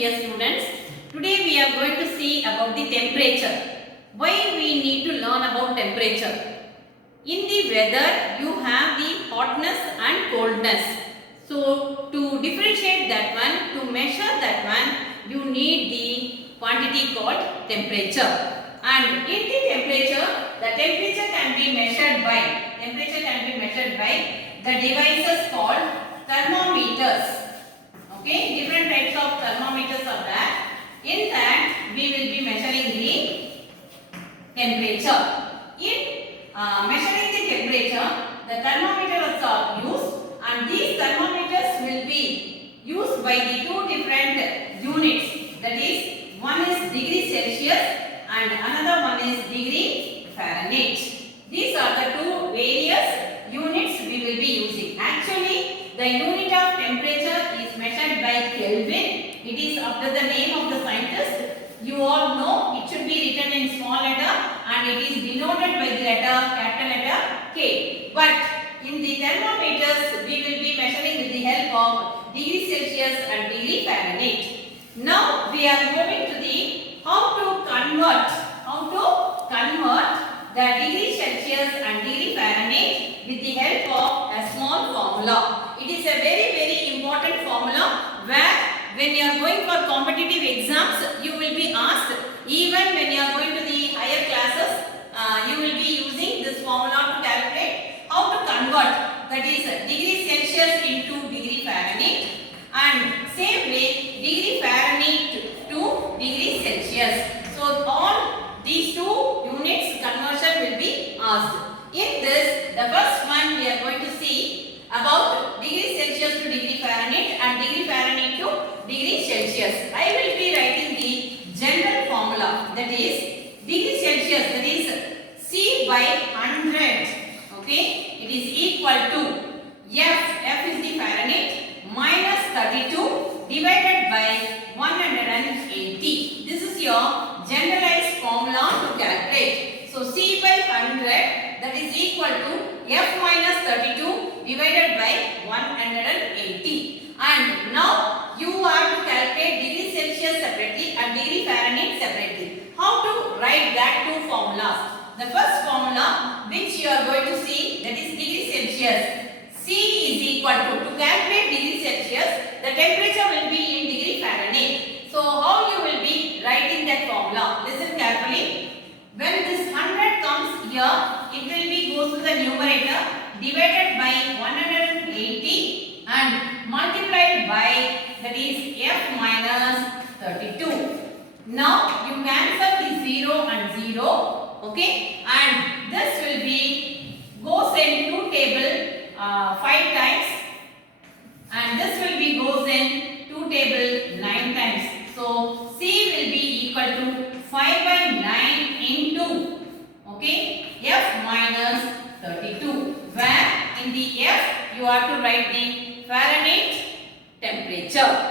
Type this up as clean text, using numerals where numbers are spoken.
dear students. Today we are going to see about the temperature. Why we need to learn about temperature? In the weather you have the hotness and coldness. So to differentiate that one, to measure that one, you need the quantity called temperature. And in the temperature can be measured by the devices called thermometers. Okay, different types of thermometers are there. In that, we will be measuring the temperature. In measuring the temperature, the thermometers are used, and these thermometers will be used by the two different units. That is, one is degree Celsius and another one is degree Fahrenheit. These are the two various units we will be using. Actually, the unit of temperature is measured by Kelvin. It is after the name of the scientist. You all know it should be written in small letter and it is denoted by the capital letter K. But in the thermometers, we will be measuring with the help of degree Celsius and degree Fahrenheit. Now we are moving to the how to convert the degree Celsius and degree Fahrenheit with the help of a small formula. It is a very important formula where when you are going for competitive exams, you will be asked. Even when you are going to the higher classes, you will be using this formula to calculate how to convert, that is degree Celsius into degree Fahrenheit, and same way degree Fahrenheit to degree Celsius. So all these two units conversion will be asked. In this, the first one we are going to see about degree Celsius to degree Fahrenheit and degree Fahrenheit to degree Celsius. I will be writing the general formula, that is degree Celsius, that is C by 100. Okay, it is equal to F is the Fahrenheit, minus 32 divided by 180. This is your generalized formula to calculate. So C by 100, that is equal to F minus 32 divided by 180. And now you have to calculate degree Celsius separately and degree Fahrenheit separately. How to write that two formulas? The first formula which you are going to see, that is degree Celsius. C is equal to calculate degree Celsius, the temperature will be in degree Fahrenheit. So how you will be writing that formula? Listen carefully. When this 100 comes here, it will be goes to the numerator divided by 180 and multiplied by, that is F minus 32. Now you cancel the 0 and 0, okay, and this will be goes in 2 table 5 times, and this will be goes in 2 table 9 times. So C will be equal to 5 by 9 into, okay, F minus 32, where in the F you have to write the Fahrenheit temperature.